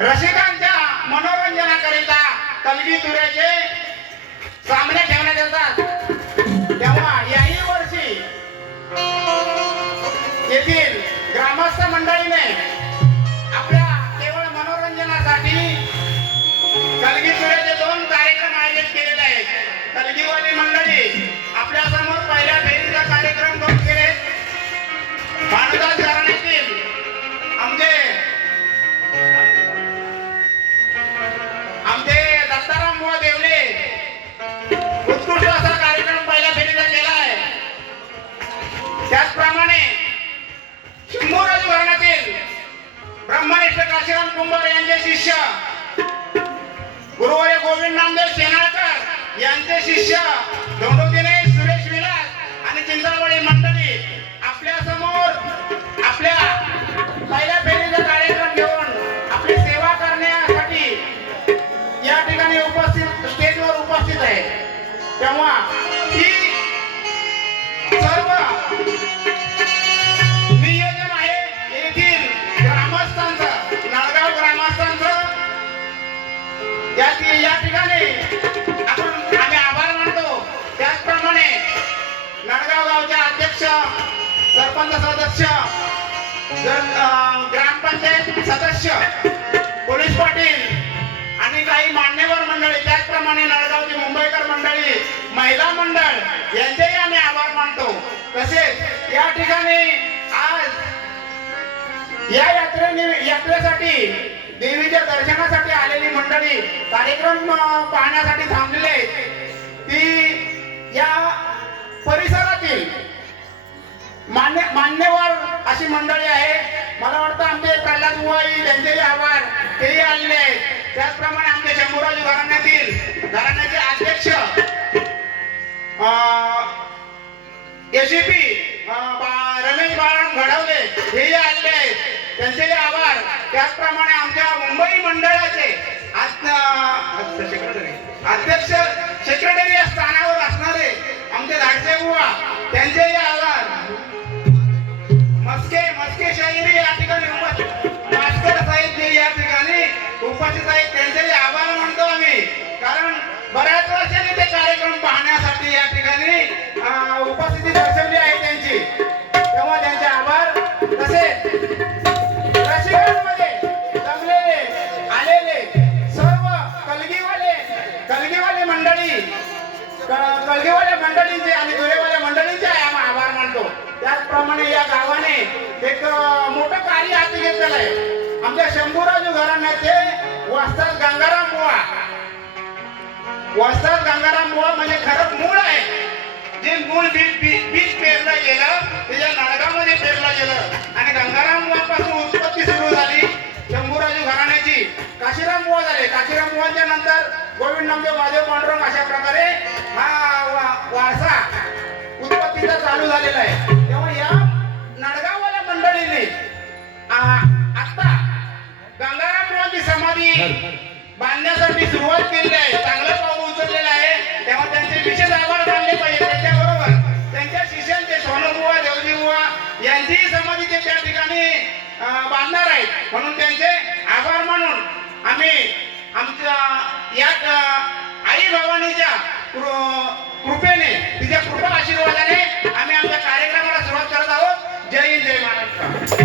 रसिकांच्या मनोरंजनाकरिता कलगी तुऱ्याचे सामने ठेवण्यात येतात। तेव्हा याही वर्षी येथील ग्रामस्थ मंडळीने आपल्या केवळ मनोरंजनासाठी कलगी तुऱ्याचे 2 कार्यक्रम आयोजित केलेले आहेत। कलगीवाली मंडळी आपल्या समोर पहिल्या फेरीचा कार्यक्रम करून केले। भानुदास घराण्यातील आमचे दत्ताराम बुवा देवले उत्कृष्ट असा कार्यक्रम पहिल्या फेरीचा केला आहे। त्याचप्रमाणे शंभूराज घराण्यातील ब्रह्मनिष्ठ काशीराम कुंभार यांचे शिष्य गुरुवर्य गोविंद नामदेव शेनाळकर यांचे शिष्य धोंडोजीने सुरेश विलास आणि चिंतामणी मंडळी आपल्या समोर आपल्या पहिल्या फेरीचा कार्यक्रम घेऊन आपली सेवा करण्यासाठी या ठिकाणी उपस्थित स्टेजवर उपस्थित आहे. तेव्हा ही सर्व नियोजन आहे येथील ग्रामस्थांचं, नळगाव ग्रामस्थांचं. या ठिकाणी आम्ही आभार मानतो. त्याचप्रमाणे नळगाव गावचे अध्यक्ष, सरपंच सदस्य, ग्रामपंचायत सदस्य, पोलीस पाटील आणि काही मान्यवर मंडळी, त्याचप्रमाणे नळगावची मुंबईकर मंडळी, महिला मंडळ यांचेही आम्ही आभार मानतो. तसेच या ठिकाणी आज या यात्रेसाठी देवीच्या दर्शनासाठी आलेली मंडळी कार्यक्रम पाहण्यासाठी थांबलेले ती या परिसरातील मान्यवर अशी मंडळी आहे. मला वाटतं आमचे प्रल्हाद बुवाई त्यांचेही आभार, तेही आलेले आहेत. त्याचप्रमाणे आमचे शंभूराज घराण्याचे अध्यक्ष एसीपी रमेश बाळाराम घडवले हेही आलेले आहेत, त्यांचेही आभार. त्याचप्रमाणे आमच्या मुंबई मंडळाचे अध्यक्ष सेक्रेटरी या स्थानावर असणारे आमचे धाडसे बुवा त्यांचेही आभार. मस्के शाहिरी या ठिकाणी मास्टर साहेब जे या ठिकाणी उपस्थित आहेत त्यांचेही आभार मानतो आम्ही. कारण बऱ्याच वर्षांनी ते कार्यक्रम पाहण्यासाठी या ठिकाणी उपस्थिती दर्शवली आहे त्यांची, तेव्हा त्यांचे आभार. तसेच रसिकांमध्ये जमलेले आलेले सर्व कलगीवाले मंडळींचे आणि दुरेवाल्या मंडळींचे आम्ही आभार मानतो. त्याचप्रमाणे या गावाने एक मोठं कार्य हाती घेतलेलं आहे. आमच्या शंभूराजू घराण्याचे वस्ताद गंगाराम बुवा म्हणजे खरं मूळ आहे. जे मूळ बीज पेरलं गेलं त्याच्या नळगामध्ये पेरलं गेलं आणि गंगाराम बुवापासून उत्पत्ती सुरू झाली शंभूराजू घराण्याची. काशीराम बुवा झाले. काशीराम बुवांच्या नंतर गोविंद नामदेव महादेव पांडुरंग अशा प्रकारे हा वारसा उत्पत्तीचा चालू झालेला आहे. तेव्हा या नळगाववाल्या मंडळीने आता गंगाराम बुवांची समाधी बांधण्यासाठी सुरुवात केली आहे. चांगलं पाऊल उचललेलं आहे. तेव्हा त्यांचे विशेष आभार मानले पाहिजे. त्याच्याबरोबर त्यांच्या शिष्यांचे सोनूबुवा, देवजीबुवा यांचीही समाधी ते त्या ठिकाणी बांधणार आहेत. म्हणून त्यांचे आभार मानून आम्ही आमच्या या आई भवानीच्या कृपेने, तिच्या कृपा आशीर्वादाने आम्ही आमच्या कार्यक्रमाला सुरुवात करत आहोत. जय हिंद, जय महाराष्ट्र.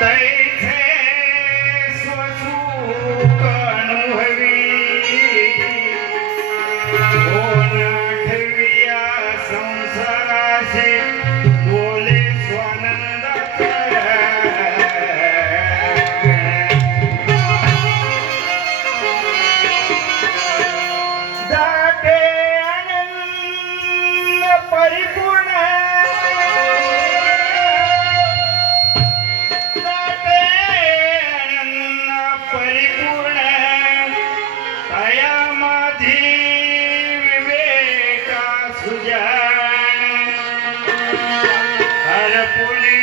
तैसे स्वसुख अनुभवी कोण ठेविया संसाराशी बोले स्वानंदात दाटे आनंद परिपूर्ण दाटे आनंद परिपूर्ण तया माझी विवेका सुजान हरपुली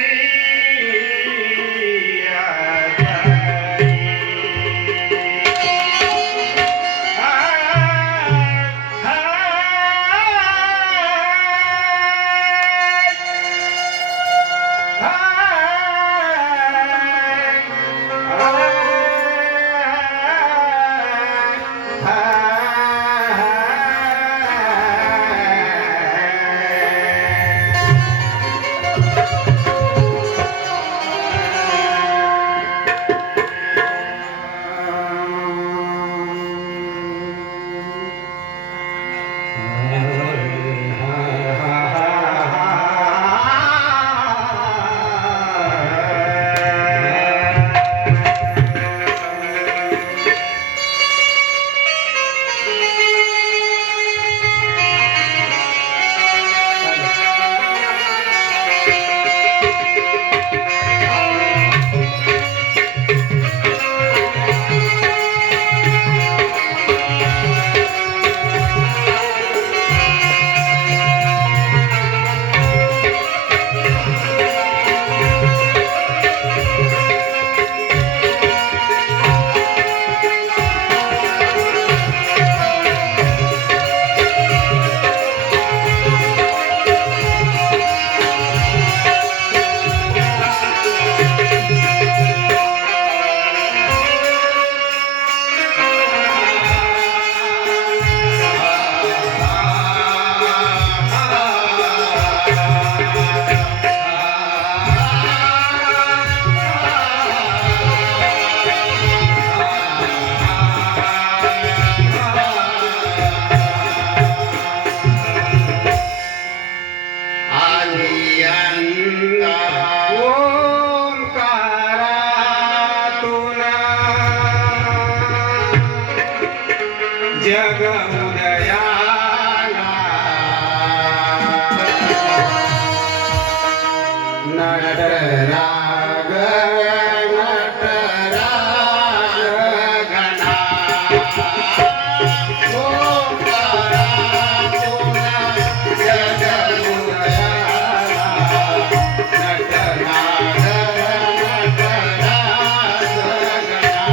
जग उदयाला नटराग नटराग गणा ओंकारा तुना जग उदयाला नटराग नटराग गणा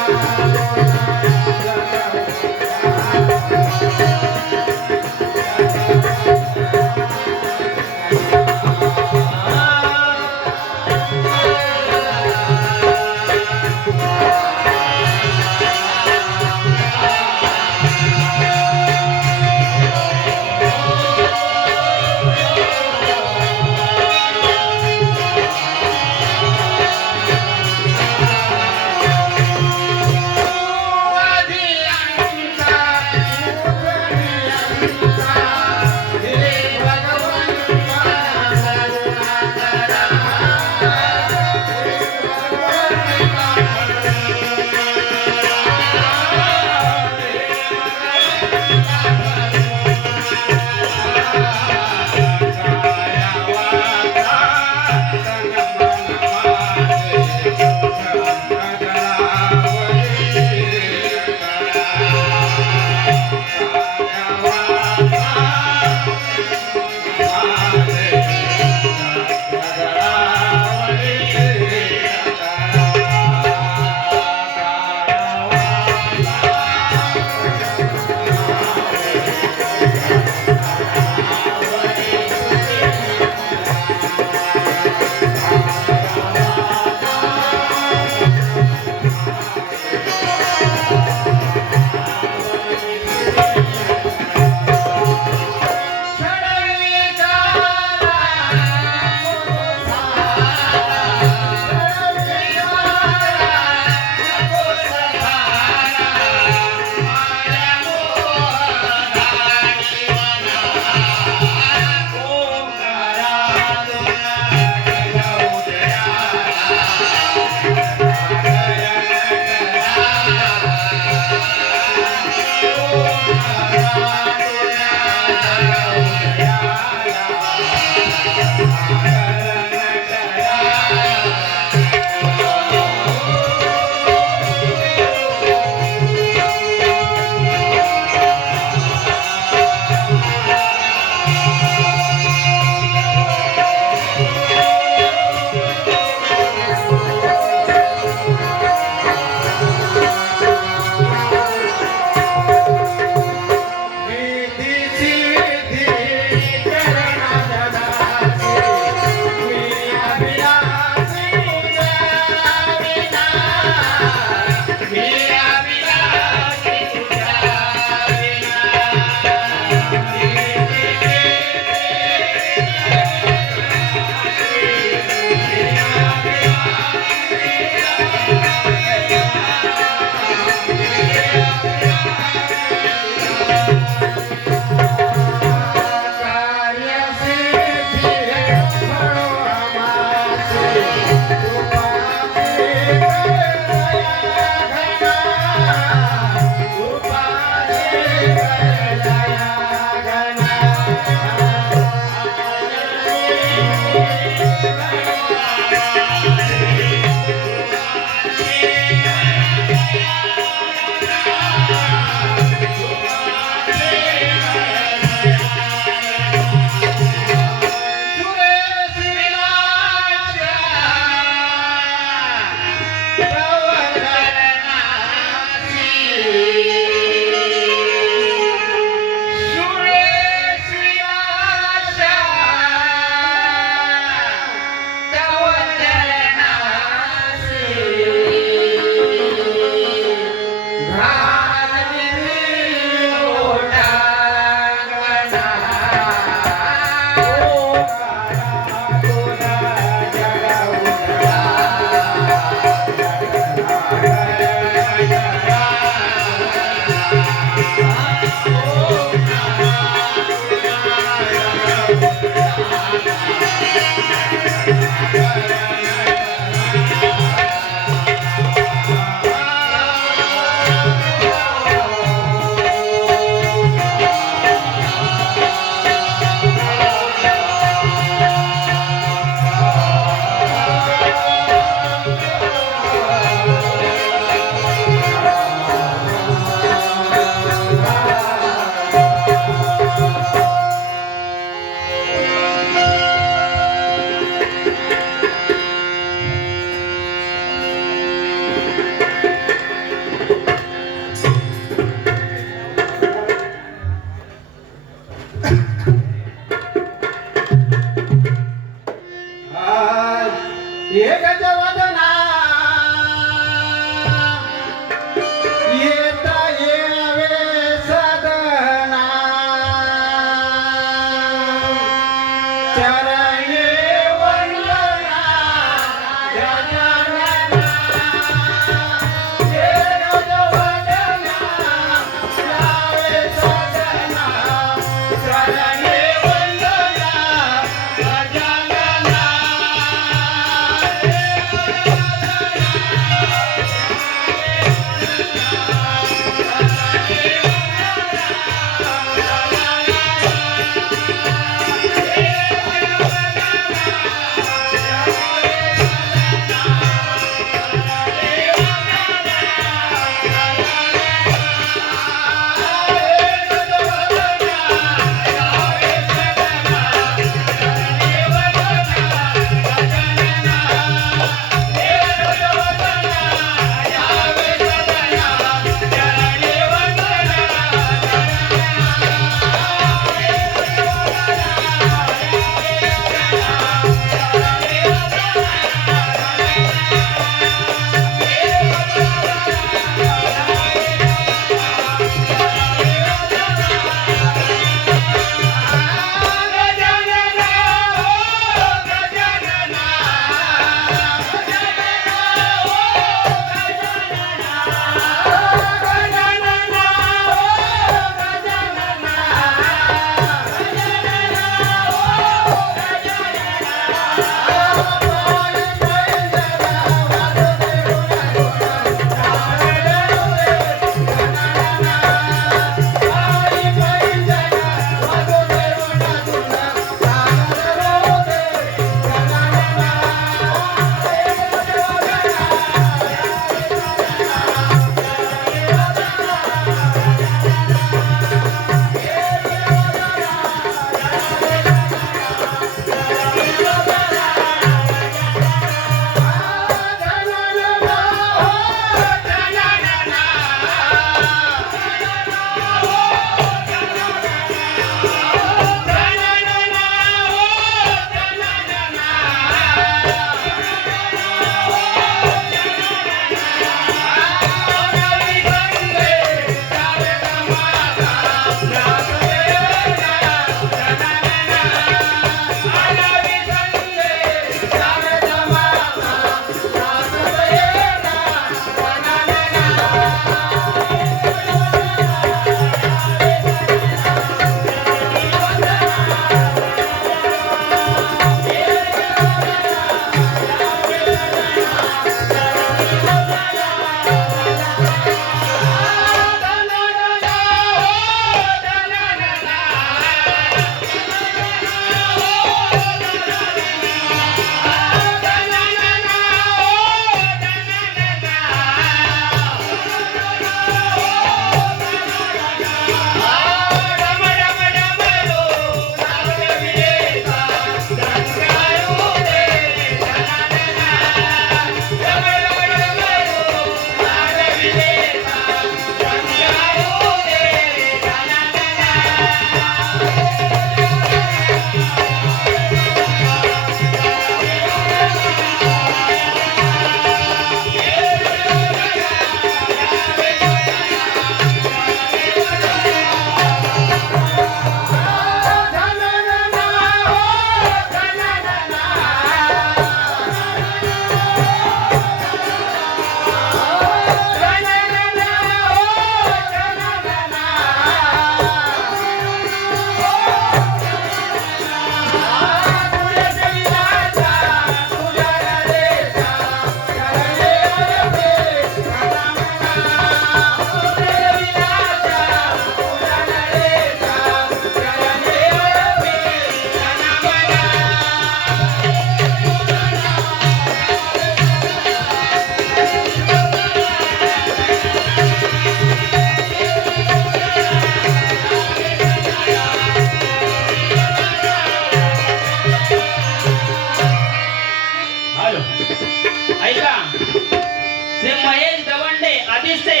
दिसते.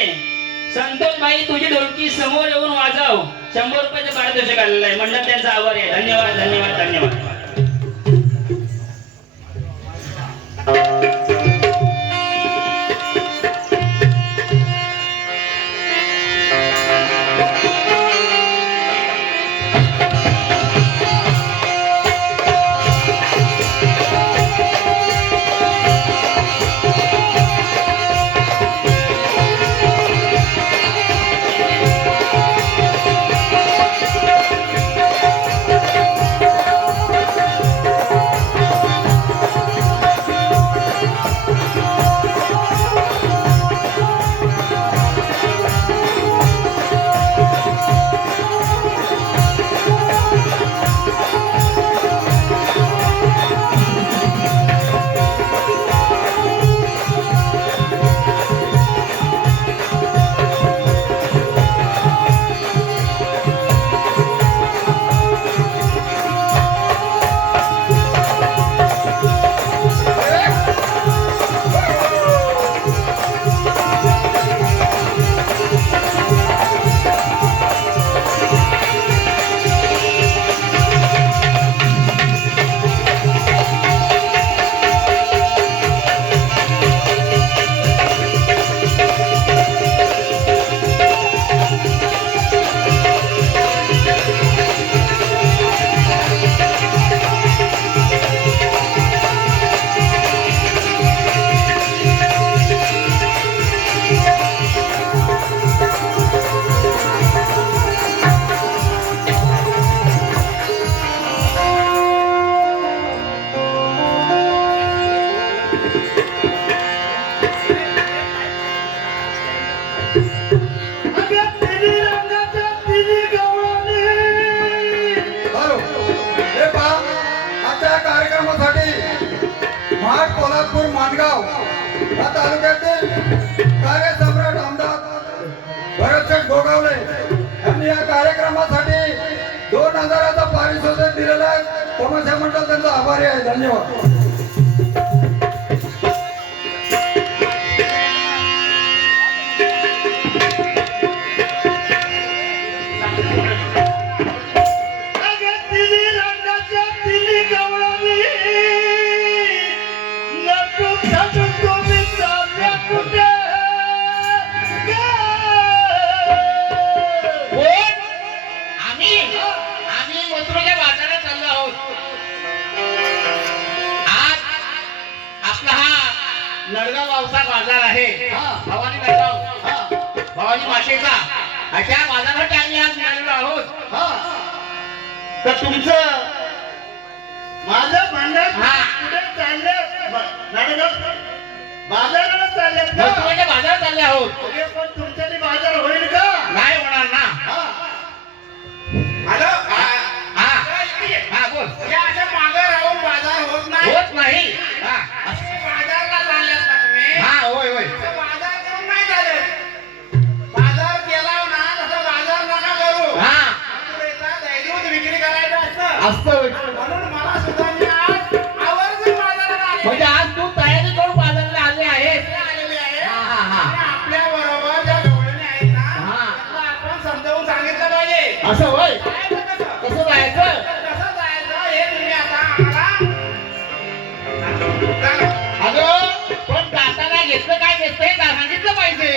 संतोष भाई तुझी ढोलकी समोर येऊन वाजव. 100 रुपयाचं पारितोषिक आलेलं आहे. मंडळ त्यांचा आभार आहे. धन्यवाद धन्यवाद धन्यवाद. कोल्हापूर माणगाव या तालुक्यातील कार्यसम्राट आमदार भरतशेठ गोगावले यांनी या कार्यक्रमासाठी 2000चं पारितोषिक दिलेलं आहे. तमाशा मंडळ त्यांचा आभारी आहे. धन्यवाद. नळगाव गावचा बाजार आहे. भवानी नळगाव भवानी मातेचा अशा बाजारात आम्ही आज मिळालेलो आहोत. तर तुमचं माझं भांडण कुठे चाललं? नळगाव बाजाराला चालले का? बाजारात चालले आहोत. पण तुमच्या ते बाजार होईल का? नाही होणार ना. हॅलो हा बोल. या अशा मागे राहून बाजार होत नाही. होत नाही. बाजारला चालले का तुम्ही? हा होय होय. बाजार करून नाही चालत. बाजार केला ना तसं बाजार नका करू. हा दैनिक विक्री करायचं असतं. म्हणून मला सुद्धा मी आज आवर्जून बाजाराला आले. म्हणजे आज तू तयारी करून बाजाराला आले आहेस. आलेली आहे. आपल्या बरोबर ज्या गवळणी आहेत ना त्यांना आपण समजावून सांगितलं पाहिजे. असं होय. कसं जायचं? कसं जायचं हे तुम्ही आता आम्हाला अगं पण दाताला घेतलं काय घेतलं हे सांगितलं पाहिजे.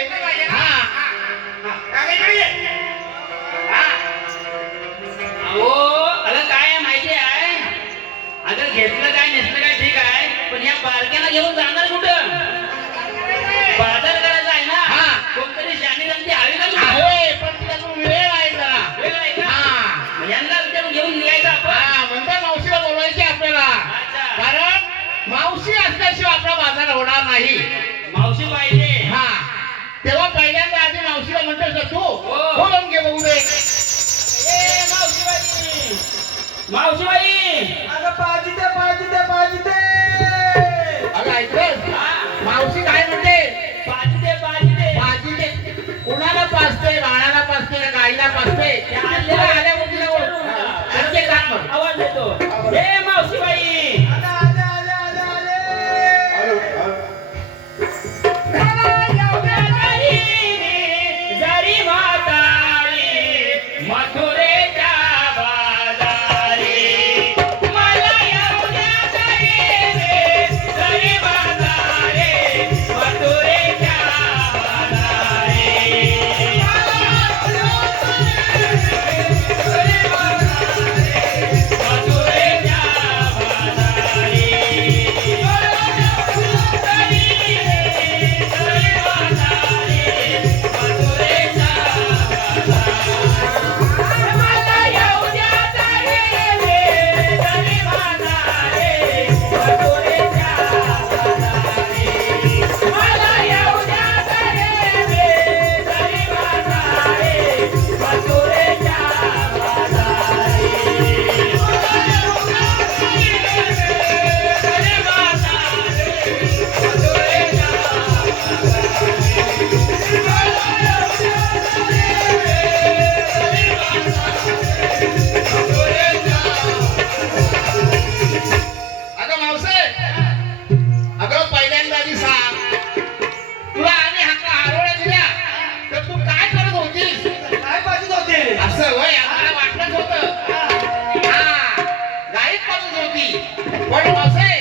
अहो अगं काय माहिती आहे, अगं घेतलं काय नेसलं काय ठीक आहे, पण या बारक्याला घेऊन जाणार कुठं? बाजार करायचा आहे ना. कोणतरी शानी रंगी हवी ना तुला. पण तिला वेळ आहे जरा. वेळ आहे का? यांना विचारून घेऊन निघायचं आपण. म्हणता मावशीला बोलवायची आपल्याला. कारण मावशी असल्याशिवाय आपला बाजार होणार नाही. मावशी पाहिजे. तेव्हा पहिल्यांदा आधी मावशीला म्हणतोस तू हो. बोलून घे बघू दे. मावशीबाई मावशीबाई अगं पाजी दे. अगं ऐकलंस? मावशी काय म्हणते? पाजी दे. कुणाला पाजते? बाळाला पाजते का गाईला पाजते? आल्यावर तिला त्यांचे काम कर. आवाज देतो. हे मावशीबाई आले. पण मावसे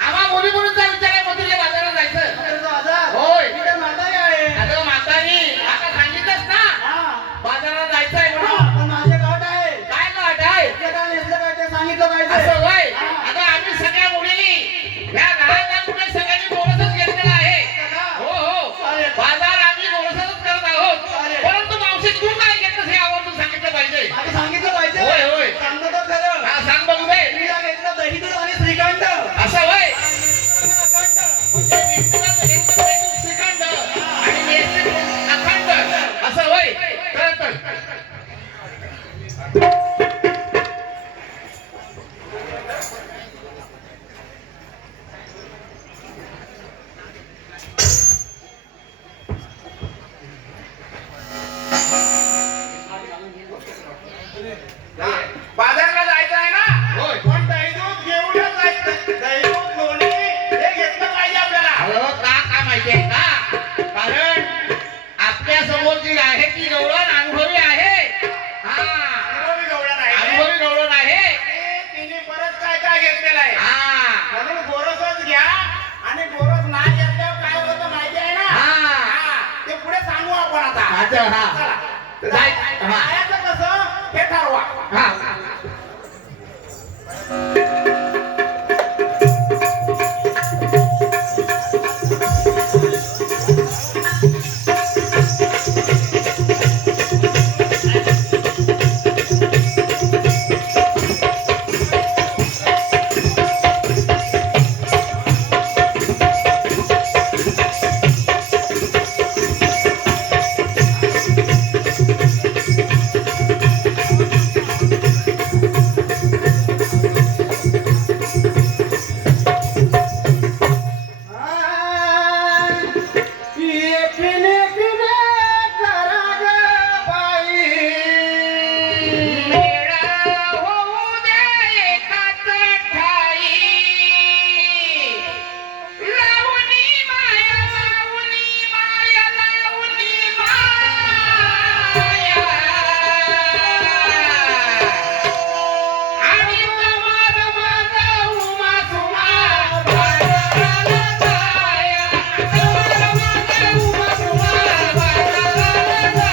आम्हा मुली मुलींचा विचार आहे मथुरेच्या बाजारात जायचं. मथुरेचा बाजार? होय. मी तर म्हातारी आहे. अगं म्हातारी आता सांगितलंच ना हा. बाजारात जायचंय हा, म्हणून. पण माझे गाठ आहे. काय गाठ आहे ते काय नेसलं काय ते सांगितलं पाहिजे. असं वय हा. अगं आम्ही सगळ्या मुलींनी या घराच्या कुठे सगळ्यांनी बोनसच घेतलेला आहे. हो हो चालेल. बाजार आम्ही बोनसच करत आहोत. चालेल. परंतु मावशी तू काय घेतलंस हे आवर्जून सांगितलं पाहिजे. माझं सांगितलं पाहिजे. होय, होय. सांगतो तर खरं. हा सांग बघू दे. मी या घेतलं दही दूध आणि श्रीखंड. असं वय अखंड. म्हणजे विष्णूला घेतलं पाहिजे श्रीखंड आणि नेसले अखंड असं वय तर बाजारला जायचं आहे ना होय. पण दही दूध घेऊनच जायचं. दही दूध लोणी हे घेतलं पाहिजे आपल्याला. अहो का माहितीये का कारण आपल्या समोर जी आहे ती गवळण अनुभवी आहे. हा अनुभवी गवळण आहे. अनुभवी गवळण आहे. आणि तिने परत काय काय घेतलेलं आहे. हा म्हणून गोरसच घ्या आणि गोरस नाही घेतल्यावर काय होतं माहिती आहे ना. हा. हा, ते पुढे सांगू आपण आता. अच्छा, हा. चला. जाय- हा. जायचं कसं हे ठरवा. हा एकीने एकीने करा ग बाई. मेळा होऊ दे एकाच ठाई. लावणी माया लावणी माया लावणी माया आणि रमार माझा उमा सुमा बाजाराला जाया. रमार माझा उमा सुमा बाजाराला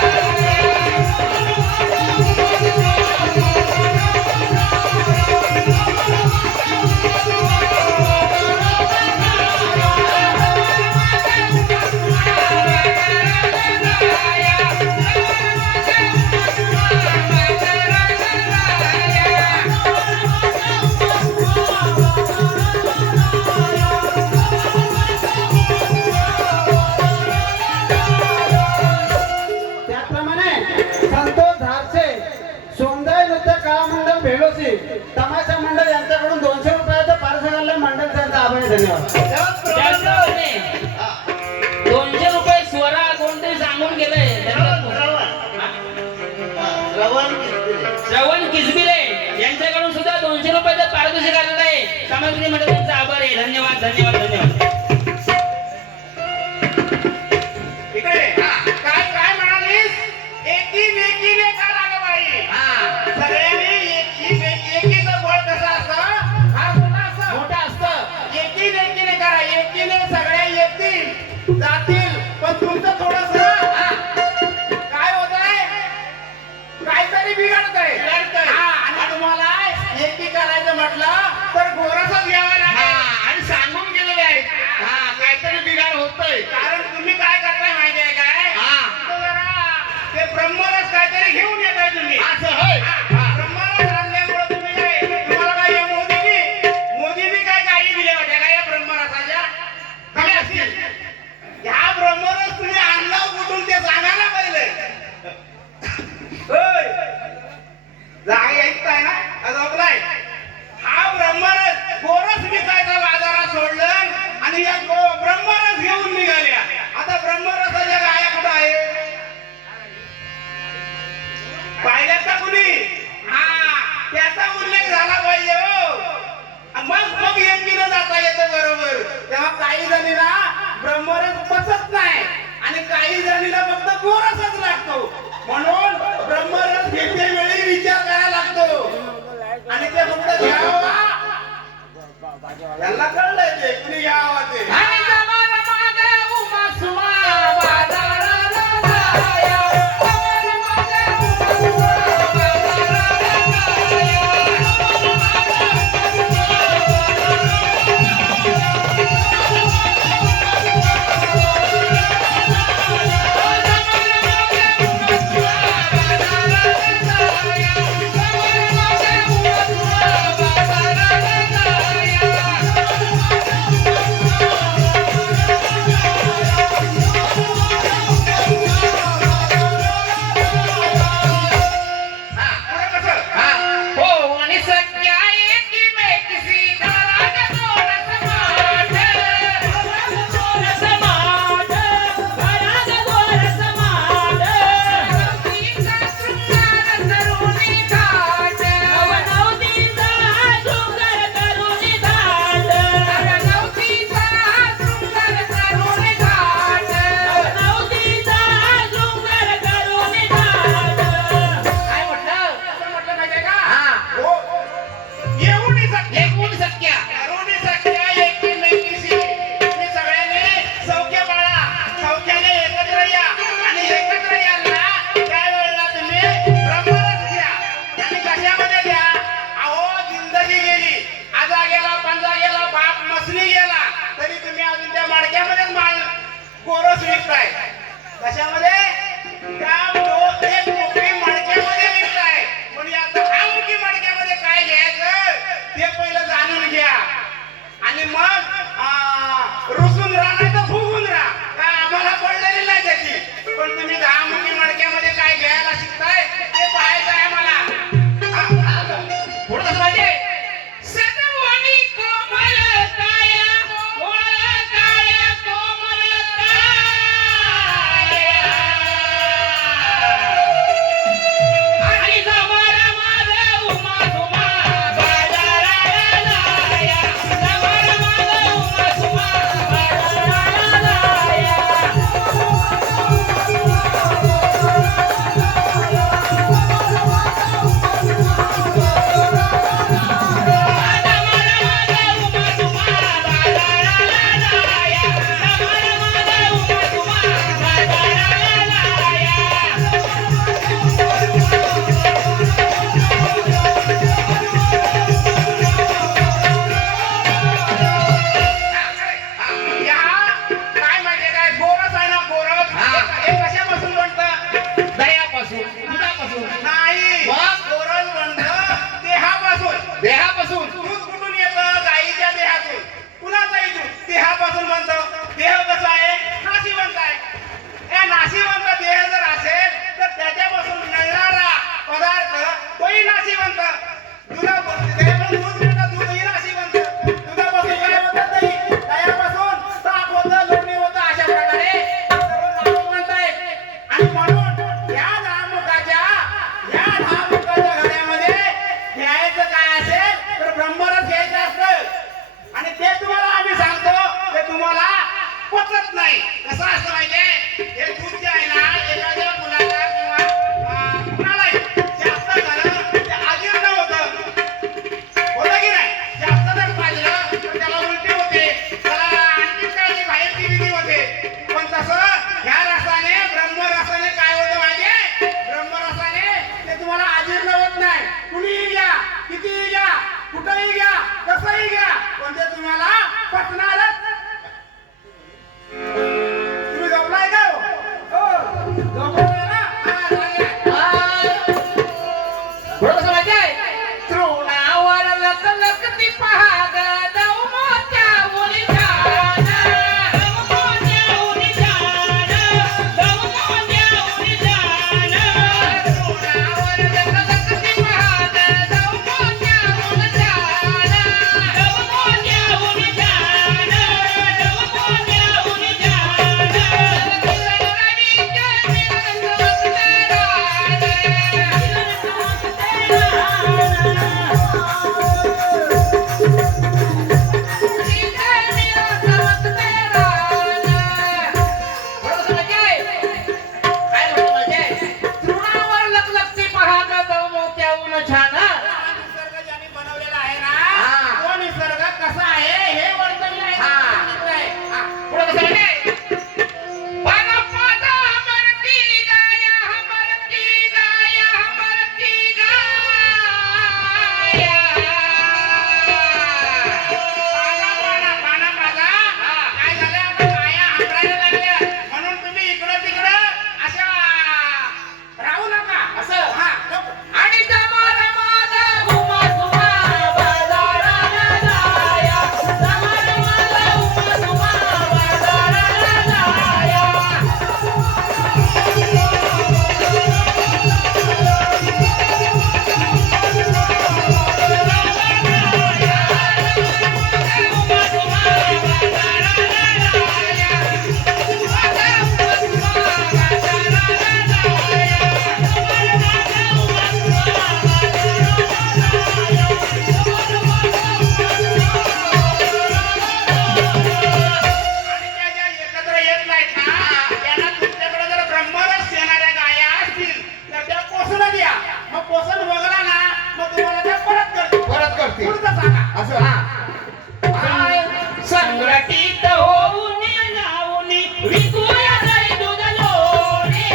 त्याप्रमाणे संतोष धारचे, सोंदाई नृत्य कला मंडळ भेलोसी, तमाशा मंडळ यांच्याकडून 200 रुपयाचं पार्सल घाललं मंडळ त्यांचा आभारी धन्यवाद. त्याचप्रमाणे 200 रुपये स्वरा कोणतरी सांगून गेलंय श्रवण किसबिले यांच्याकडून सुद्धा 200 रुपयाचं पारितोषिक आलेलं आहे. सामग्री मंडळ त्यांचा आभार आहे. धन्यवाद धन्यवाद धन्यवाद. इकडे काय काय म्हणालीस. एकीने करा ग बाई. हा सगळ्यांनी एकीचं बळ कसं असतं फार मोठं असतं. मोठा असतं. एकीने करा. एकीने सगळ्या येतील जातील पण तुमचं थोडस काय होत आहे काहीतरी बिघडतंय. हा, आणि तुम्हाला एकी करायचं म्हटलं तर गोरसच घ्यावं हा लागेल. आणि सांगून गेलेले आहेत. हा काहीतरी बिघाड होतोय. कारण तुम्ही काय करताय माहिती आहे काय. हा. तो जरा ते ब्रह्मरस काहीतरी घेऊन येत आहे तुम्ही. असं होय. हा, ब्रह्मरस आणल्यामुळे तुम्ही काय तुम्हाला काय या मोदींनी काय गायी दिल्या होत्या का या ब्रह्मरसाच्या कमी असतील. ह्या ब्रह्मरस तुम्ही आणला कुठून ते सांगायला पाहिजे. होय. जागा ऐकताय ना का झोपलाय. हा ब्रह्मरस गोरस विकायचा बाजारात सोडलं आणि या ब्रह्मरस घेऊन निघाल्या. आता ब्रह्मरसाच्या गाया कुठं आहे पाहिल्यात का कुणी. हा, त्याचा उल्लेख झाला पाहिजे हो. मग एकीनं जाता येतं बरोबर. तेव्हा काही जणीला ब्रह्मरस पचत नाही आणि काही जणीला फक्त गोरसच लागतो. म्हणून ब्रह्मरस घेते वेळी विचार करायला लागतो आणि ते फक्त घ्यावा यांना कळलंय ते कुणी घ्यावा ते आणि जमाना मागे उमा सुमा बाजाराला जाया. जमाना मागे उमा सुमा बाजाराला जाया. पुढे कसं हो आणि सख्या एकीमेकीशी घरात गोड समाज. गोड समाज, घरात गोड समाज. नवतीचा शृंगार करुणी थाट. नवतीचा शृंगार करुणी थाट. नवतीचा शृंगार करुणी थाट. नवतीचा शृंगार करुणी थाट. काय म्हटलं? असं म्हटलं माहितीये का हा. हो एवढी सख्या एकूण सख्या. करुणी सख्या एकीमेकीशी तुम्ही सगळ्यांनी सौख्य बाळा सौख्याने एकत्र या आणि एकत्र यायला त्यावेळेला तुम्ही ब्रह्मरस घ्या आणि कशामध्ये घ्या अहो जिंदगी गेली आजा गेला पंजा गेला बाप मसली गेला तरी तुम्ही अजून त्या मडक्यामध्येच माल गोरस विकताय कशामध्ये त्या एक मोठी मडक्यामध्ये विकताय पण या दहा मोठी मडक्यामध्ये काय घ्यायचं ते पहिलं जाणून घ्या आणि मग रुसून राहा नाही तर फुगून राहा काय आम्हाला पडलेली नाही त्याची पण तुम्ही दहा मोठी मडक्यामध्ये काय घ्यायला शिकताय ते पाहायचं आहे मला पुढं कसं पाहिजे? सदवणी कोमल काया, गोळ काया कोमल काया. आणि जमाना माझा उमा सुमा बाजाराला जाया. जमाना माझा उमा सुमा बाजाराला जाया. या काय माहितीये काय गोरस आहे ना गोरस हे कशापासून बनतं दह्यापासून, दुधापासून, नाही मग? गोरस बनतं देहापासून देहापासून. दूध कुठून येतं गाईच्या देहातून कुणाचंही दूध देहापासून बनतं देह कसं आहे नाशिवंत आहे या नाशिवंत देह जर असेल तर त्याच्यापासून मिळणारा पदार्थ तोही नाशिवंत त्याच्यापासून दूध मिळतं दूधही नाशिवंत दुधापासून काय होतं दही दह्यापासून ताक होतं लोणी होतं अशा प्रकारे सर्व नाशिवंत आहे आणि म्हणून या धामुकाच्या घड्यामध्ये घ्यायचं काय असेल तर ब्रह्मरस घ्यायचं असतं आणि ते तुम्हाला आम्ही सांगतो ते तुम्हाला पचत नाही कसं असतं माहितीये हे दूध जे आहे ना एखाद्या मुलाला किंवा कुणालाही जास्त झालं ते अजीर्ण होतं होतं की नाही जास्त जर पाहिलं तर त्याला उलटी होते त्याला आणखी काही बाहेरची विधी होते पण तसं ह्या रसाने ब्रह्मरसाने काय होतं माहितीये ब्रह्मरसाने ते तुम्हाला अजीर्ण होत नाही कुणीही घ्या कितीही घ्या कुठेही घ्या कसंही घ्या पण ते तुम्हाला पचणारच तुम्ही जमलाय का हो? विकूया जाई दूध लोणी.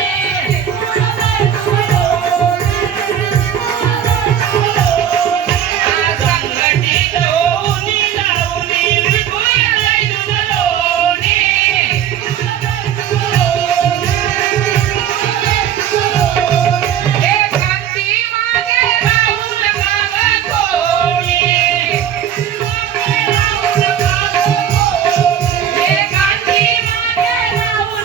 संघटित होऊन जाऊनी विकूया जाई दूध लोणी. एकांती मागे राहून काग कोणी. एकांती मागे राहून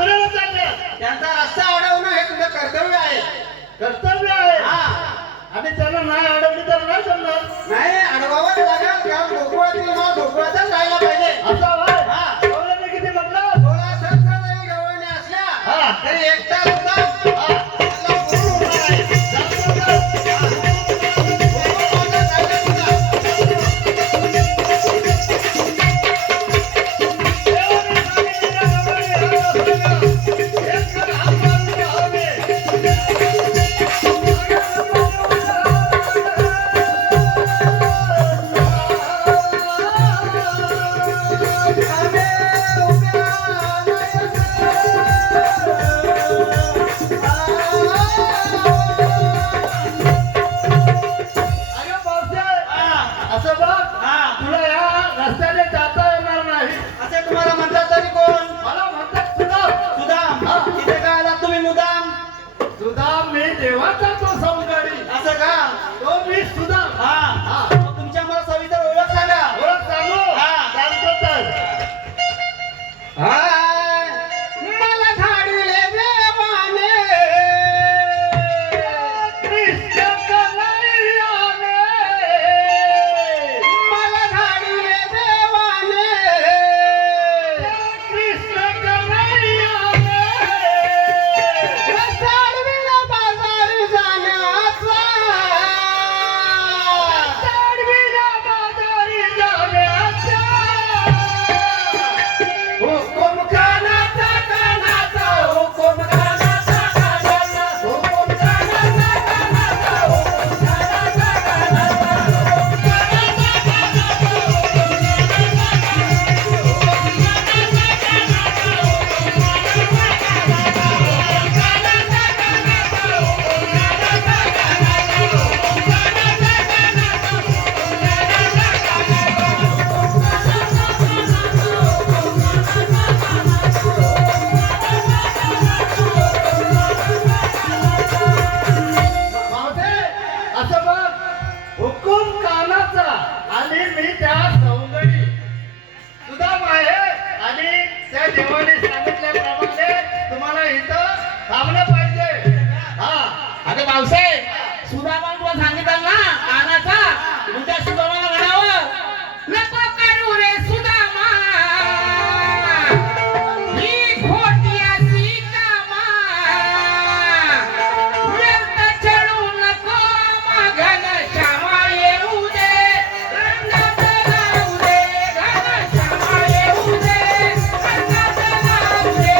मथुरेला चालल्या. त्यांचा रस्ता अडवणं हे तुझं कर्तव्य आहे. कर्तव्य आहे. हा. आणि त्यांना नाही अडवली तर नाही जमणार. नाही अडवावंच लागेल, कारण गोकुळातील माल गोकुळातच राहायला पाहिजे. असा वाय. हा. गवळणी किती म्हटलं? 16 सहस्रादेवी गवळणी असल्या हा. तरी एकटा सुद्धा त्याला पुरून उरणार आहे. गोकुळ माझा राहिला सुद्धा. देवाने सांगितलेल्या गवळणी हा असलेला एक जण हात मारून घ्यावे. अरे पावसे, असं बघ, तुला या रस्त्याने जाता येणार नाही. असे तुम्हाला म्हणतात तरी कोण? मला म्हणतात सुदाम. सुदाम. इथे काय आलात तुम्ही मुदाम? सुदाम मी देवाचा तो सौंदर्य. असं का? तो मी सुदाम. हा. मग तुमच्या मला सविस्तर ओळख सांगा. ओळख सांगू? हा. सांगतो तर. हाय, मला धाडिले देवाने, कृष्ण कन्हैयाने. मला धाडिले देवाने, कृष्ण कन्हैयाने. रसाळवीला बाजारी जाण्याचा, ताडवीला बाजारी जाण्याचा. हुकुम कानाचा कानाचा, हुकुम कानाचा कानाचा, हुकुम कानाचा कानाचा, हुकुम कानाचा कानाचा. मावशे, असं बघ, हुकूम कानाचा आणि मी त्या सौंदर्य सुदाम आहे. आणि त्या देवाने सांगितल्याप्रमाणे तुम्हाला इथं थांबलं पाहिजे. हा. अरे मावसे सुदामाला तुला सांगितलं ना कानाचा मग त्या सुदामाला म्हणावं नको करू रे सुदामा ही खोटी अशी कामा व्यर्थ चढू नको घन श्यामा येऊ दे रंगात गाऊ दे घन श्यामा येऊ दे रंगात गाऊ दे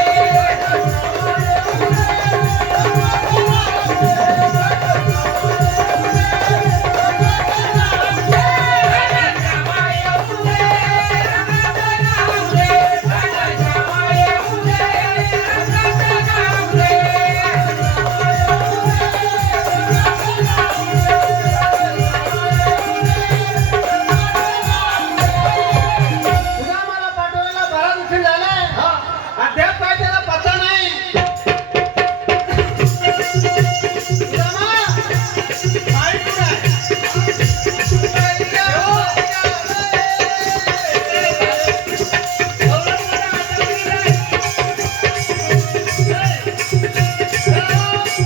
सुदामाला पाठवायला बराच उशीर झालाय. अद्याप काय त्याला पत्ता नाही. सुदामा, आई कुठे आहे?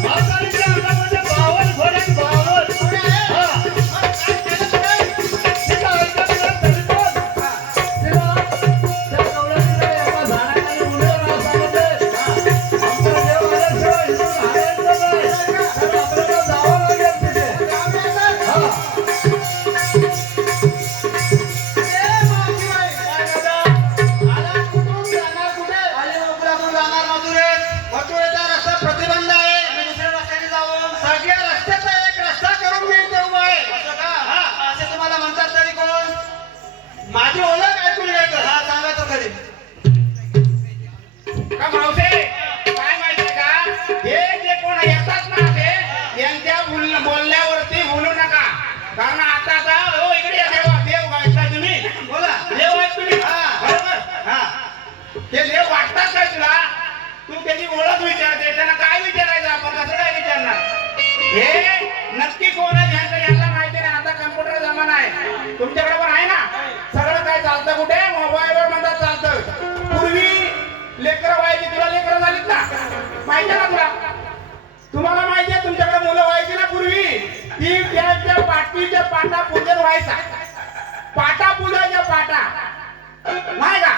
म्हातारीच्या अंगामध्ये 52 घोडे, 52. कुठे आहे? हा. तिला ऐकत नाही तरी पण. तिला त्या कवळ्याला एका झाडाखाली उभं राहा सांगितले. आमचा देव आल्याशिवाय इथून हालायचं नाही. तर आपल्याला जावं लागेल तिथे. हा. ए, मावशीबाई, काय दादा? आलात कुठून? जाणार कुठे? आले गोकुळातून जाणार मथुरेत. मथुरेचा रस्ता प्रतिबंध आहे. आम्ही दुसऱ्या रस्त्याने जाऊ. सगळ्या रस्त्याचा एक रस्ता करून मी इथे उभा आहे. असं का? हा. असे तुम्हाला म्हणतात तरी कोण? माझी ओळख ऐकून घ्यायचं. हा, सांगा तो खरी. का मावशे, काय माहितीये का, हे जे कोण येतात ना ते यांच्या बोलण्यावरती बोलू नका. कारण आता हो इकडे या देवा, देव गायता तुम्ही. बोला. देव आहेत तुम्ही. हा. बरोबर. हा. ते देव वाटतात काय तुला? तू त्याची ओळख विचारते, त्यांना काय विचारायचं, आपण कसं काय विचारणार? हे नक्की कोण आहे ह्यांचं यांना माहिती नाही. आता कम्प्युटर जमाना आहे, तुमच्याकडे पण आहे ना. सगळं काय चालतं कुठे? मोबाईलवर म्हणतात चालतं. पूर्वी लेकरं व्हायची, तुला लेकरं लेकरं झालीत ना, माहिती आहे ना तुला? तुम्हाला माहिती आहे तुमच्याकडे मुलं व्हायची ना पूर्वी, ती त्या पाठीच्या पाटा पूजन व्हायचा. पाटा पूजायच्या पाटा नाही का?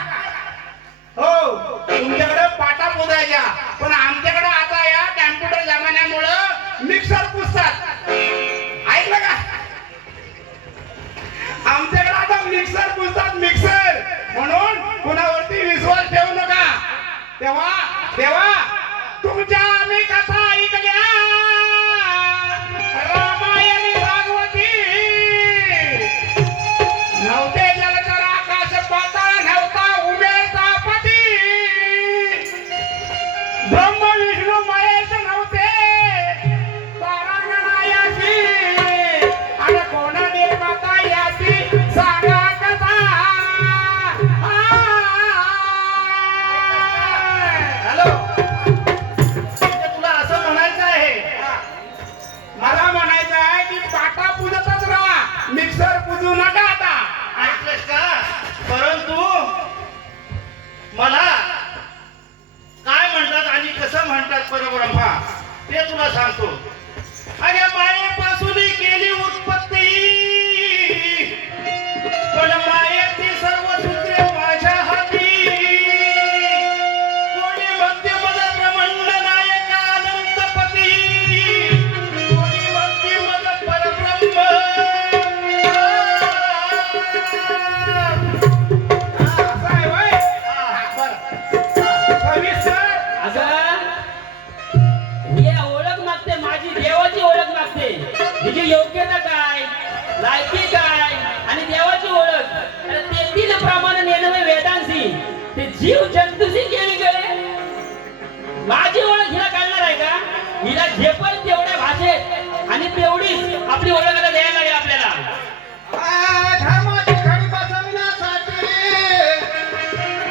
हो, तुमच्याकडे पाटा पूजायच्या. पण आमच्याकडे आता या कॅम्प्युटर जमान्यामुळं मिक्सर पुसतात. ऐकलं का? आमच्याकडे आता मिक्सर पुसतात, मिक्सर. म्हणून कुणावरती विश्वास ठेवू नका. तेव्हा तेव्हा तुमच्या आम्ही कथा ऐकल्या रामायणी भागवती. नव्हते जलचर आकाश पाताळ, नव्हता उमेचा पती. ब्रह्म विष्णू महेश नव्हते तारागणायाची. आणि कोण निर्माता याची सांगा कथा. हॅलो, म्हणजे तुला असं म्हणायचं आहे? मला म्हणायचं आहे की पाटा पूजतच राहा, मिक्सर पूजू नका आता. ऐकलंस का? परंतु मला काय म्हणतात आणि कसं म्हणतात परब्रह्मा ते तुला सांगतो. अरे मायेपासून केली उत्पत्ती, पण मायेची सर्व सूत्रे माझ्या हाती. कोणी म्हणते मला ब्रह्मांड नायक अनंतपती, कोणी म्हणते मला परब्रह्म. असं आहे होय? सविस्तर अगं ही ओळख मागते, माझी देवाची ओळख मागते. हिची योग्यता काय, लायकी काय आणि देवाची ओळख. अरे तेथील प्रमाण नेणवे वेदांशी, ते जीव जंतूशी केली गळे. माझी ओळख हिला कळणार आहे का? हिला झेपल तेवढ्या भाषेत आणि तेवढीच आपली ओळख आता द्यायला लागेल आपल्याला. धर्माची खडी बसविण्यासाठी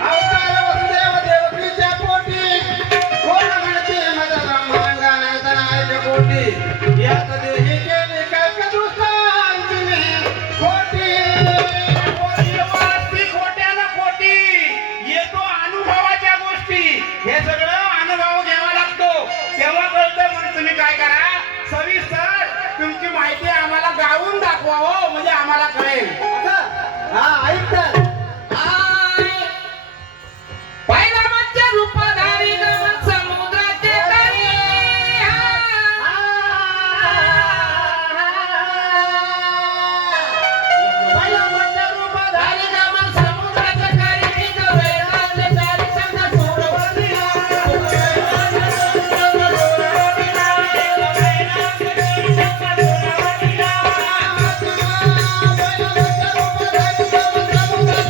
अवतार वसुदेव देवकीच्या पोटी. कोण म्हणते माझा ब्रह्मांडाचा नायक कोटी. यात देही केली कल्पदृष्टांची मी खोटी. ती खोट्यानं खोटी. येतो अनुभवाच्या गोष्टी. हे सगळं अनुभव घ्यावा लागतो, तेव्हा कळतं. म्हणून तुम्ही काय करा, सविस्तर तुमची माहिती आम्हाला गाऊन दाखवा हो, म्हणजे आम्हाला कळेल. हा ऐक तर. पहिला मत्स्य रूपधारी गमन समुद्राचे तरी. पहिला मत्स्य रूपधारी गमन समुद्राचे तरी. वेदांत चारी शब्द सोडवला. पहिला मत्स्य रूपधारी गमन समुद्राचे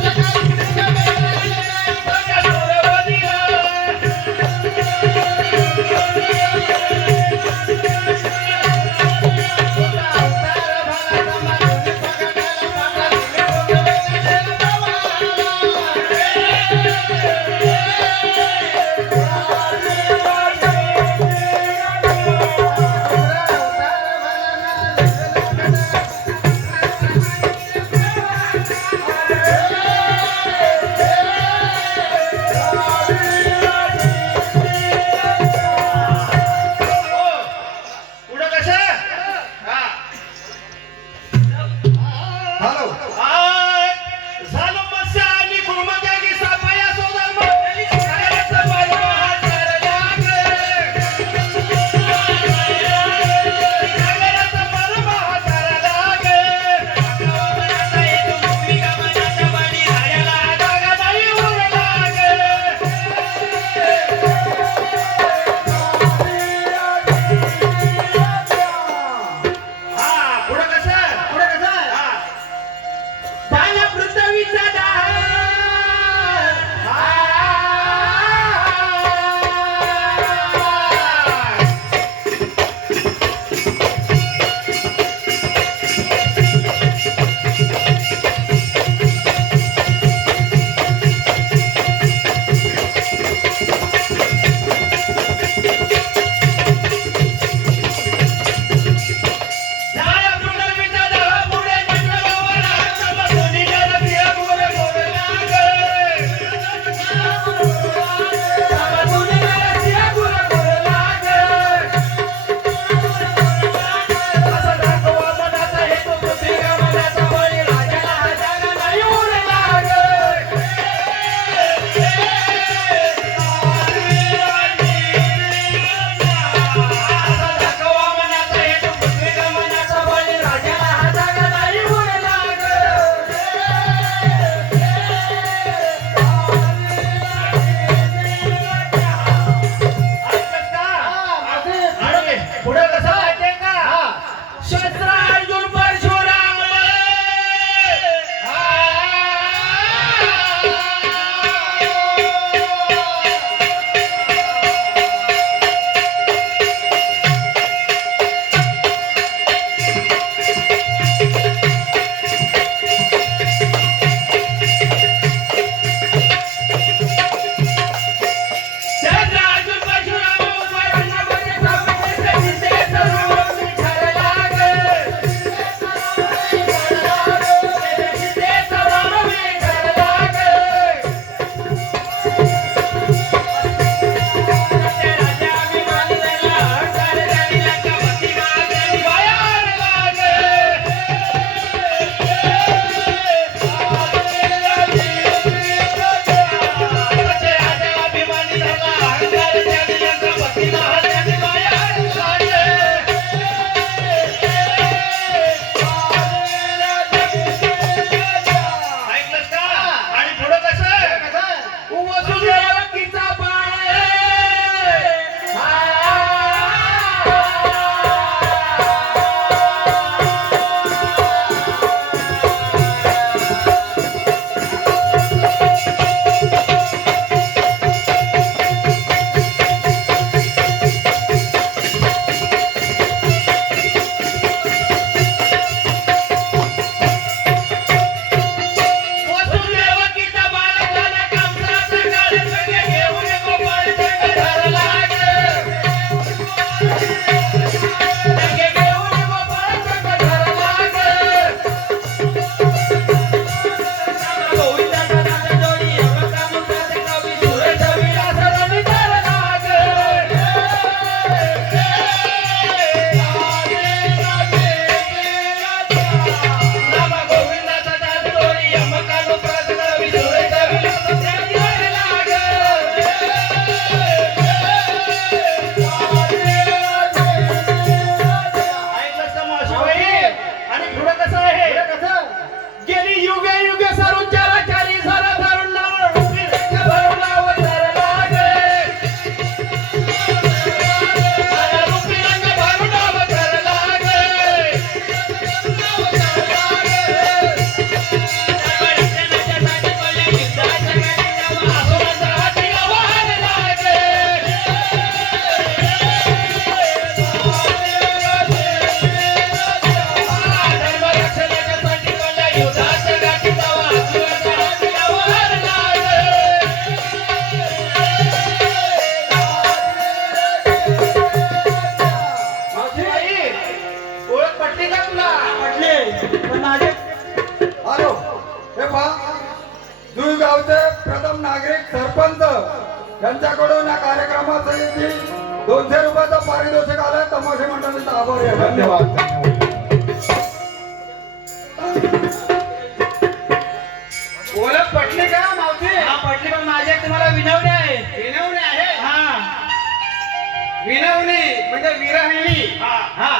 आप्पा जुई गावचे प्रथम नागरिक सरपंच यांच्याकडून या कार्यक्रमासाठी 200 रुपयाचं पारितोषिक आलंय. तमाशे मंडळीचा आभार आहे. धन्यवाद. ओळख पटली का मावशी? हा पटली, पण माझी एक तुम्हाला विनवणी आहे. विनवणी आहे. हा विनवणी म्हणजे विरहिणी. हा हा.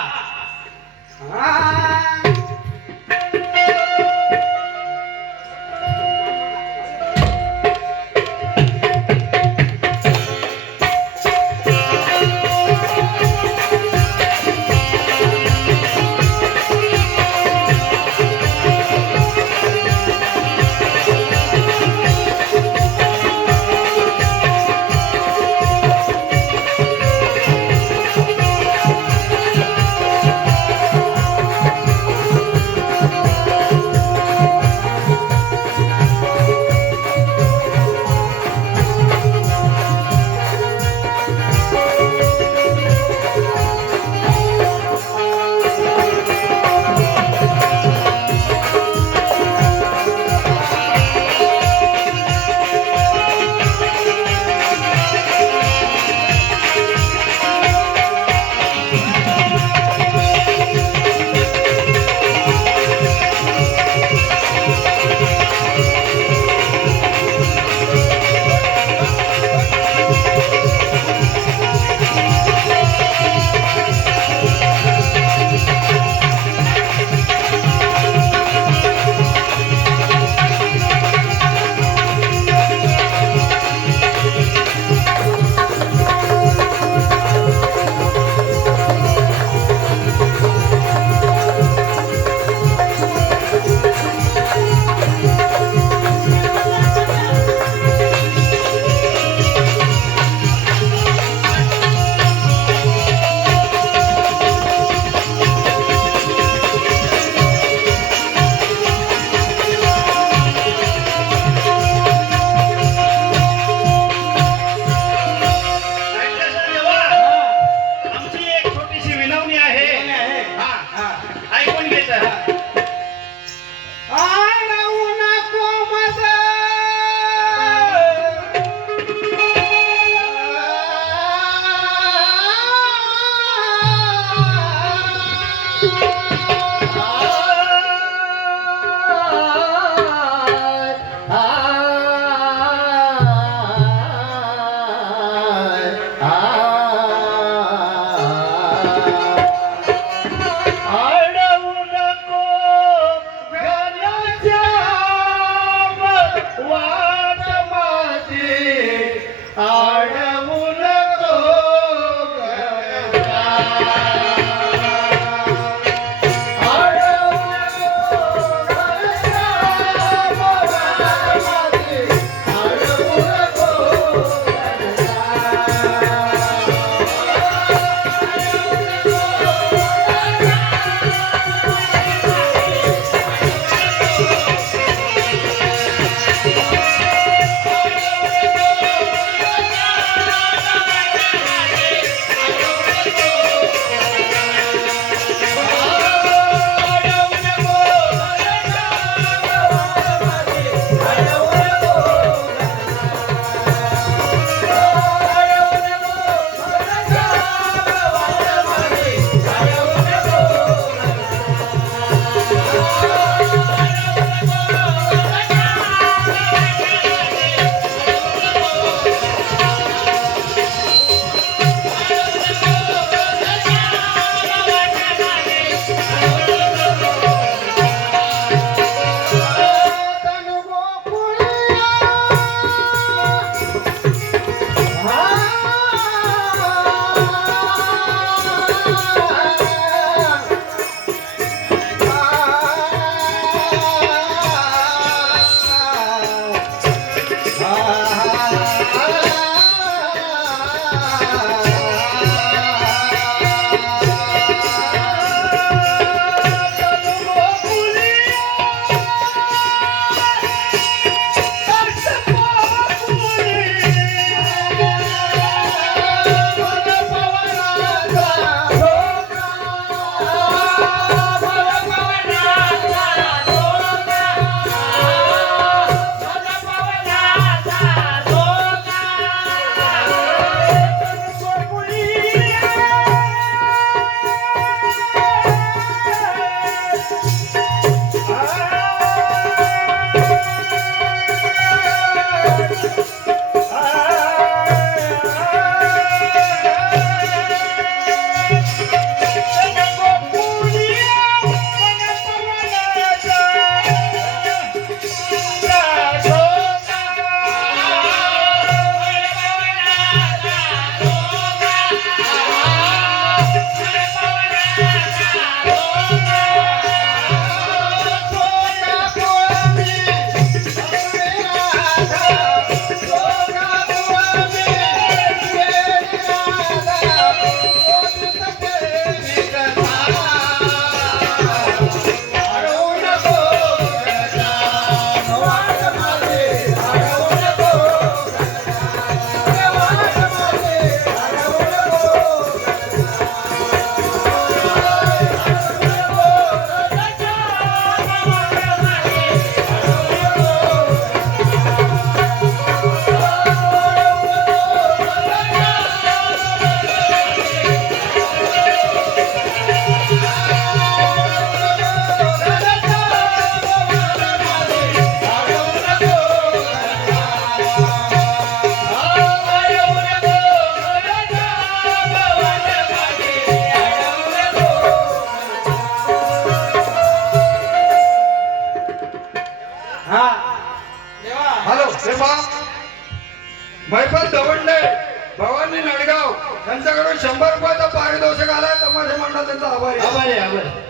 100 रुपयाचं पारितोषिक आलंय तमाशे मंडळ त्यांचा आभारी आहे. आभार आहे, आभार आहे.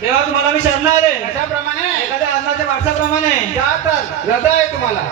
तेव्हा तुम्हाला मी शरणार आहे कशाप्रमाणे एखाद्या अन्नाच्या वारसाप्रमाणे या तर रजा आहे तुम्हाला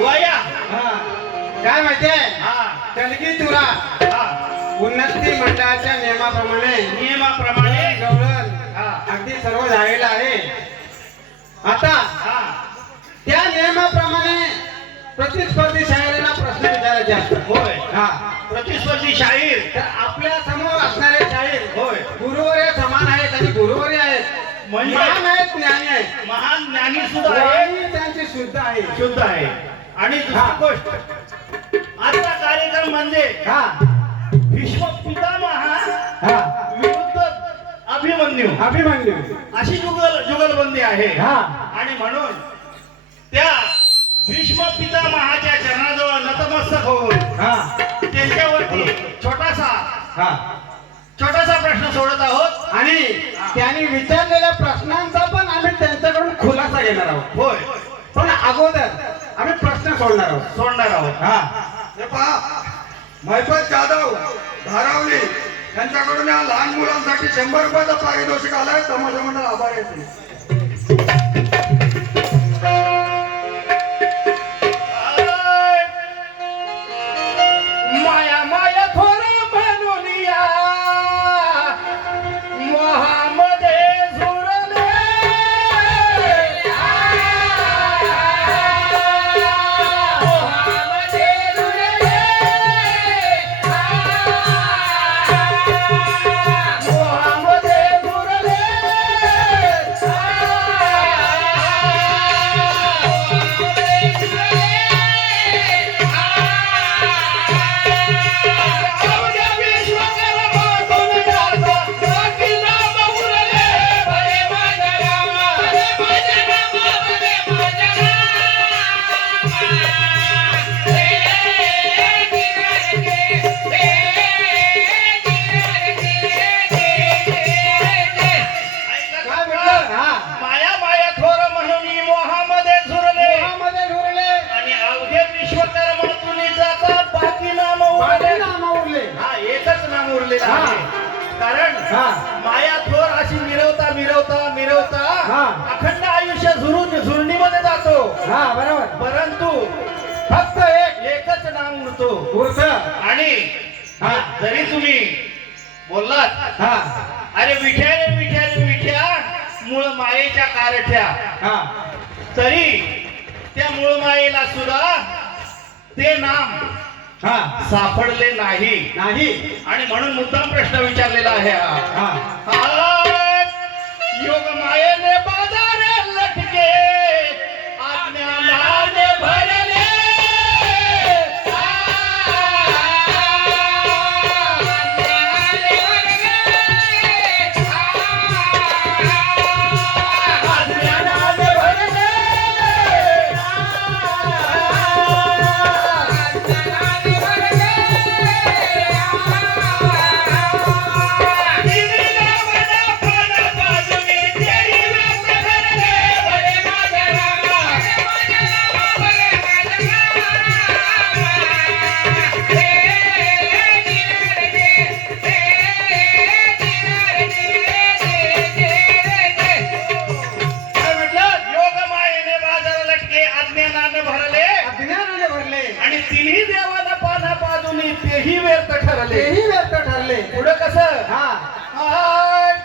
गोया. काय माहितीये हा, कलगी तुरा हा. उन्नती मंडळाच्या नियमाप्रमाणे नियमाप्रमाणे गवळण हा, अगदी सर्व झालेलं आहे आता हा. त्या नियमाप्रमाणे प्रतिस्पर्धी शाहिरांना प्रश्न विचारायचे असतात होय. हा प्रतिस्पर्धी शाहीर. तर आपल्या समोर असणारे शाहीर होय. गुरुवर्य समान आहेत आणि गुरुवर्य आहेत म्हणजे? महान आहेत ज्ञानी आहेत महान ज्ञानी सुद्धा आहे, वाणी त्यांची शुद्ध आहे शुद्ध आहे. आणि हा. दुसरी गोष्ट, आजचा कार्यक्रम म्हणजे हा भीष्म पितामहा हा विरुद्ध अभिमन्यू अभिमन्यू अशी जुगलबंदी आहे. हा आणि म्हणून त्या भीष्म पितामहाच्या चरणाजवळ नतमस्तक होऊन हा त्यांच्यावरती छोटासा प्रश्न सोडत आहोत. आणि त्यांनी विचारलेल्या प्रश्नांचा पण आम्ही त्यांच्याकडून खुलासा घेणार आहोत होय, पण अगोदर आम्ही प्रश्न सोडणार आहोत सोडणार आहोत. हा हे पहा महिपत जाधव धारावली यांच्याकडून या लहान मुलांसाठी 100 रुपयाचं पारितोषिक आलंय तमाशे मंडळ आभारी आहे. माया माया थोर म्हणून या मोहामध्ये झुरले. मोहामध्ये झुरले. मोहामध्ये झुरले. काय म्हटलं हा माया माया थोर म्हणून मोहामध्ये झुरले. मोहामध्ये झुरले आणि अवघे विश्वकर्मा तुनी जाता बाकी नाम बाकी उरले. नाम उरले हा, एकच नाम उरलेलं हा. आहे. कारण हा. माया थोर अशी मिरवता मिरवता मिरवता हा. अखंड आयुष्य झुरणीमध्ये जातो. हा बरोबर परंतु फक्त एकच नाम उरतो. उरत आणि हा. जरी तुम्ही बोललात हा अरे विठ्या रे विठ्या रे विठ्या मूळ मायेच्या कारठ्या हा तरी त्या मूळ मायेला सुद्धा ते नाम हा सापडले नाही नाही आणि म्हणून मुद्दाम प्रश्न विचारलेला आहे हा. हा योग मायेने बाजारे लटके अज्ञानाने भरले अज्ञानाने भरले काय म्हटलं? योग मायेने बाजार लटके अज्ञानाने भरले अज्ञानाने भरले आणि तिन्ही देवाला पाना बाजूनी तेही व्यर्थ ठरले. तेही व्यर्थ ठरले पुढे कसं हा आज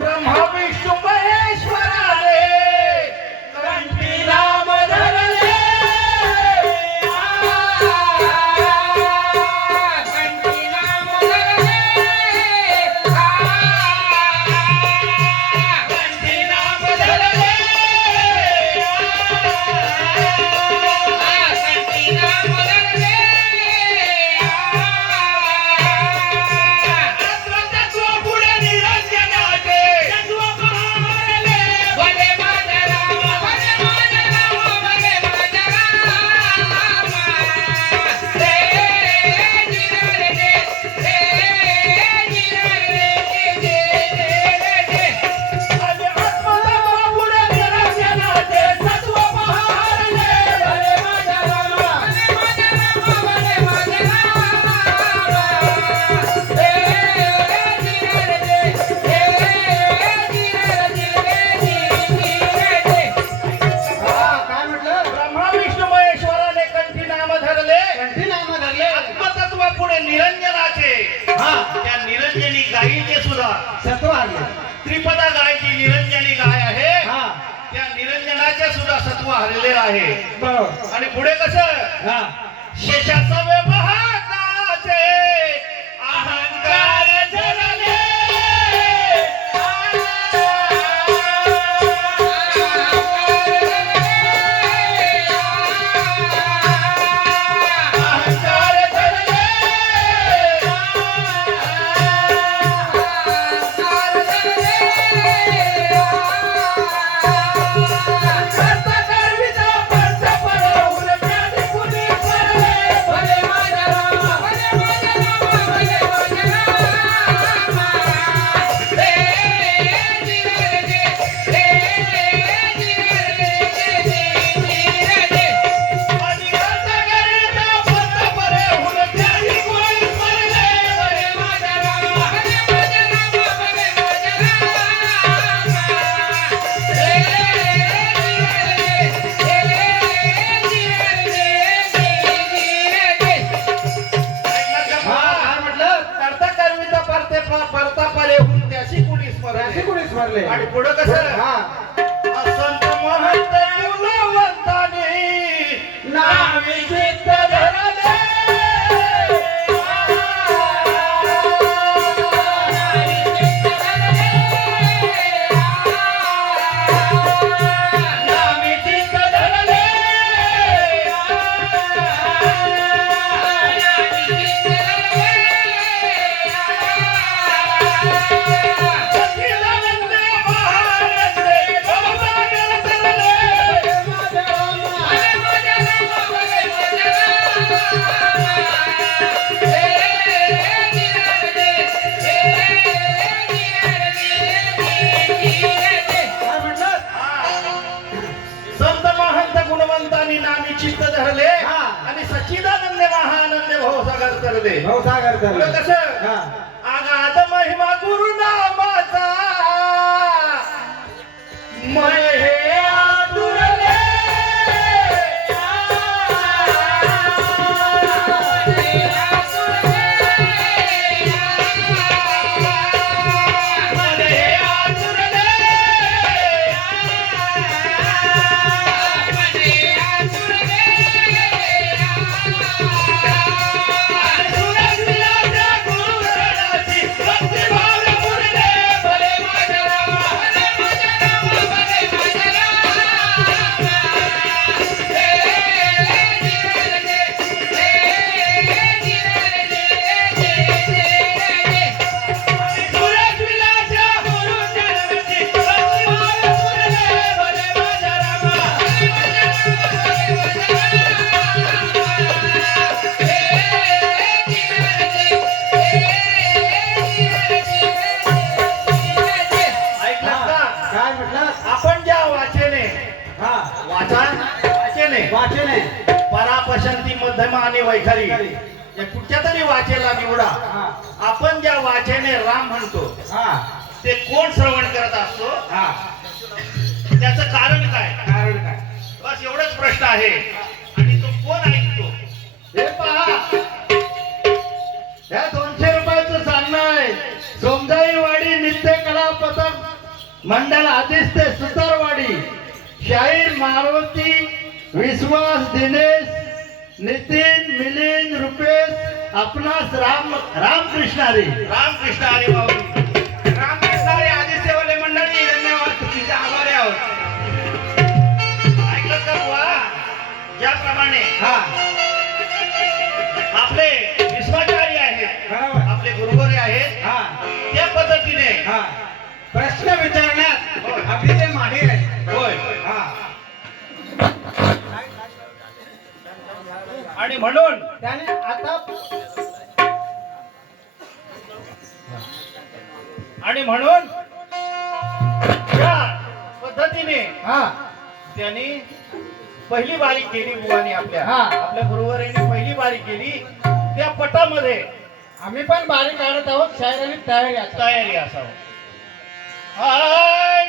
ब्रह्मा विष्णू महेश्वराने कंठी नाम धरले. कंठी नाम धरले. तत्व पुढे निरंजनाचे भले माझ्या आणि आत्मतत्व पुढे निरंजनाचे तत्व पहारले. भले माझ्या हा काय म्हटलं ब्रह्मा विष्णू महेश्वराने कंठी नाम धरले. कंठी नाम धरले आत्मतत्व पुढे निरंजनाचे हा त्या निरंजनी गायीचे सुद्धा सत्व आणले त्रिपदा गायची निरंजनी गाय आहे हा त्या निरंजनाचे सुद्धा सत्व हरलेलं आहे. बरोबर आणि पुढे कसं हा शेषासवे महाकाचे अहंकार धरले. अहंकार धरले. करता करविता पंथ पळवून त्याने कुणी पळले. भले माझ्या रामा, भले माझ्या रामा, भले माझ्या रामा. आणि करता करविता पंथ पळवून त्याने कुणी पळले. भले माझ्या रामा, भले माझ्या रामा, भले माझ्या हा काय म्हटलं करता करविता परते परता परे होऊन त्याशी कुणी त्याचे स्मरले. कोणी स्मरले आणि पुढं कसं हा संत महंत गुणवंताने नामी चित्त धरले. नामी चित्त धरले. सच्चिदानंद महानंद भवसागर तरले. काय म्हटलं संत महंत गुणवंतांनी नामी चित्त धरले हा. आणि सच्चिदानंद महानंद भवसागर तरले. भाऊसागर पुढं धरले कसं हा आगाध महिमा गुरुनामाचा मय हे आतुरले. मन हे आतुरले. वाचन आहे परापशंती मध्यम आणि वैखरी या कुठच्या तरी वाचेला निवडा. हा आपण ज्या वाचेने राम म्हणतो हा ते कोण श्रवण करत असतो, हा त्याचं कारण काय? कारण काय बस एवढाच प्रश्न आहे. आणि तो कोण ऐकतो? हे पहा ह्या 200 रुपयाचं सांगणं आहे. सोमजाईवाडी नित्य कला पथक मंडळ आदित्य सुतारवाडी शाहीर मारुती विश्वास दिनेश नितीन मिलिंद रुपेश आपणास रामकृष्ण हरी. रामकृष्ण हरी माऊली. रामकृष्ण हरी आदित्यवाले मंडळी धन्यवाद. तुमचे आभारी आहोत. ऐकलं का बुवा? ज्याप्रमाणे हा आपले विश्वाचार्य आहेत, बरोबर आपले गुरुवरे आहेत, हा त्या पद्धतीने हा प्रश्न विचारण्यात अगदी ते माहिर आहे. होय. हा आणि म्हणून त्याने आता या पद्धतीने हा त्यांनी पहिली बारी केली बुवानी आपल्या हा. आपल्या गुरुवरांनी पहिली बारी केली. त्या पटामध्ये आम्ही पण बारीक काढत आहोत शाहीर आणि तयारी आता. तयारी असावं. हाय.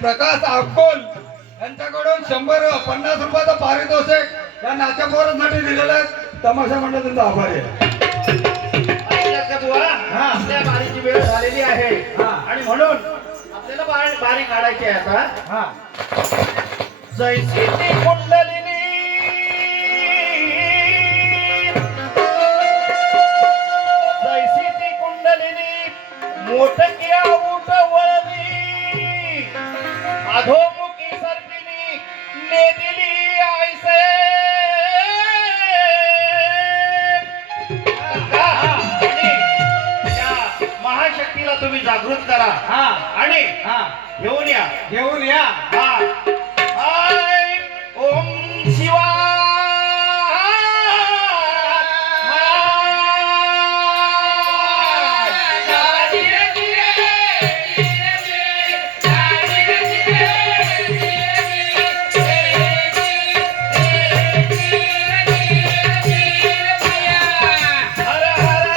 प्रकाश अक्कोल यांच्याकडून 150 रुपयाचं पारितोषिक या नाच्या पोरांसाठी दिलेलं आहे. तमाशा मंडळाचा आभारी आहे. ऐकलं का बुवा? हा. आपल्या बारीची वेळ झालेली आहे. हा. आणि म्हणून आपल्याला बारी काढायची आहे आता. हा जैसी ती कुंडलिनी जैसी ती कुंडलिनी मोठकिया उठ वळली अधोमुखी सर्पिनी नेदिली आयसे. आणि त्या महाशक्तीला तुम्ही जागृत करा हा आणि हा घेऊन या. घेऊन या. हा. हाय. ओम शिवाय. हर हर.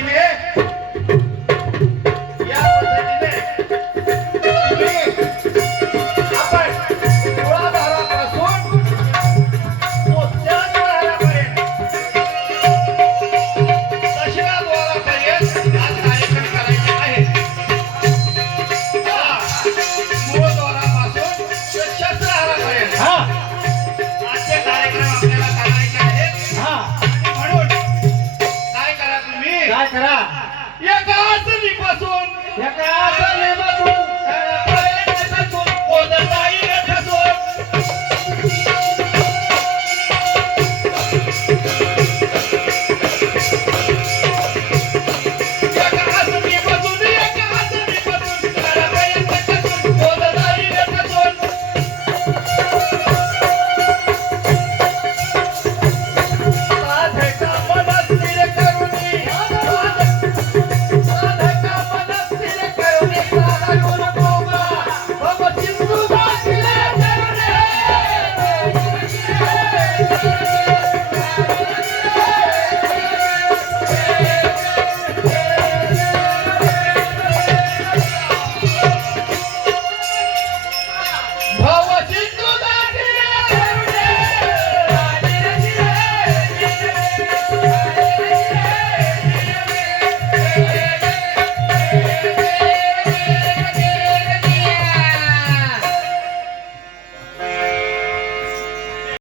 पद्धतीने आपण मुळाधारापासून मोत्याच्या दारापर्यंत दशकाद्वारापर्यंत आज कार्यक्रम करायचे आहे. मूळद्वारापासून ते शस्त्रहारापर्यंत आजचे कार्यक्रम आपल्याला करायचे आहेत. म्हणून काय करा तुम्ही काय करा एका आसनीपासून एका आसनीपासून कोदंडाई रथातून एका आसनीपासून घरापर्यंत कोदंडाई रथातून साधेचा मन स्थिर करुनी